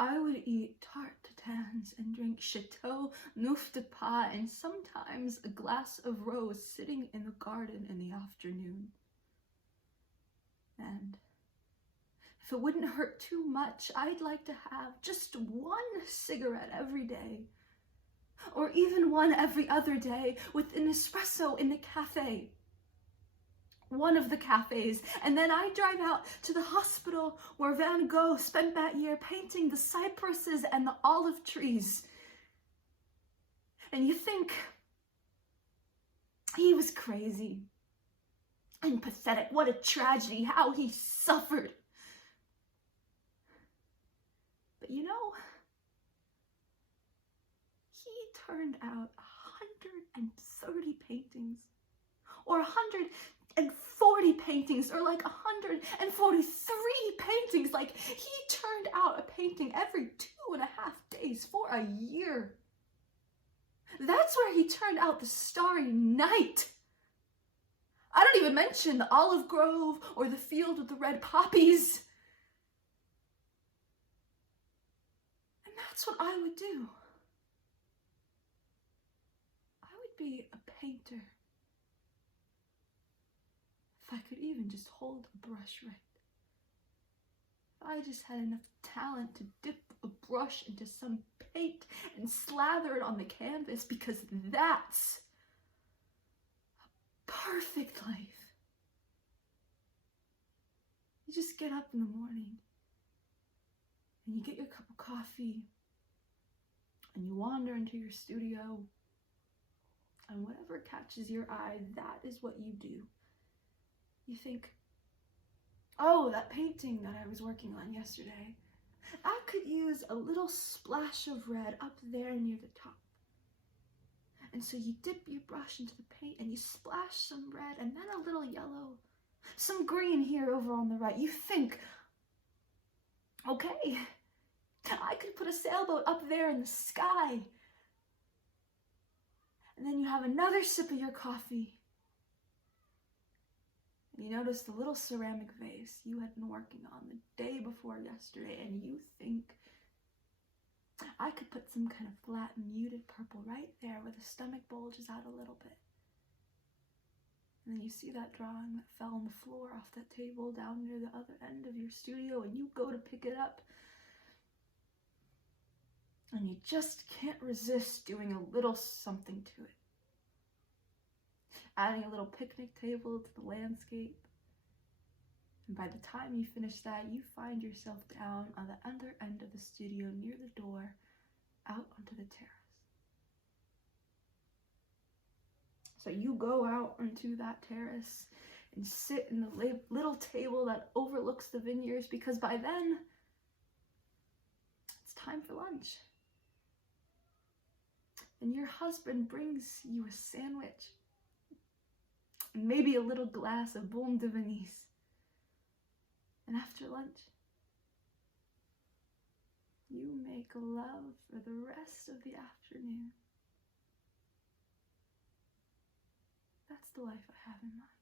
I would eat tart tatans and drink Chateau Neuf de Pas and sometimes a glass of rose sitting in the garden in the afternoon. And if it wouldn't hurt too much, I'd like to have just one cigarette every day, or even one every other day with an espresso in the cafe. One of the cafes, and then I drive out to the hospital where Van Gogh spent that year painting the cypresses and the olive trees. And you think he was crazy and pathetic. What a tragedy, how he suffered. But you know, he turned out 130 paintings, or 140 paintings, or like 143 paintings. Like, he turned out a painting every 2.5 days for a year. That's where he turned out the Starry Night. I don't even mention the olive grove or the field with the red poppies. And that's what I would do. I would be a painter. If I could even just hold a brush right. If I just had enough talent to dip a brush into some paint and slather it on the canvas, because that's a perfect life. You just get up in the morning and you get your cup of coffee and you wander into your studio, and whatever catches your eye, that is what you do. You think, oh, that painting that I was working on yesterday, I could use a little splash of red up there near the top. And so you dip your brush into the paint and you splash some red and then a little yellow, some green here over on the right. You think, okay, I could put a sailboat up there in the sky. And then you have another sip of your coffee. And you notice the little ceramic vase you had been working on the day before yesterday, and you think, I could put some kind of flat muted purple right there where the stomach bulges out a little bit. And then you see that drawing that fell on the floor off that table down near the other end of your studio, and you go to pick it up. And you just can't resist doing a little something to it. Adding a little picnic table to the landscape. And by the time you finish that, you find yourself down on the other end of the studio near the door, out onto the terrace. So you go out onto that terrace and sit in the little table that overlooks the vineyards, because by then, it's time for lunch. And your husband brings you a sandwich, and maybe a little glass of Baume de Venise. And after lunch, you make love for the rest of the afternoon. That's the life I have in mind.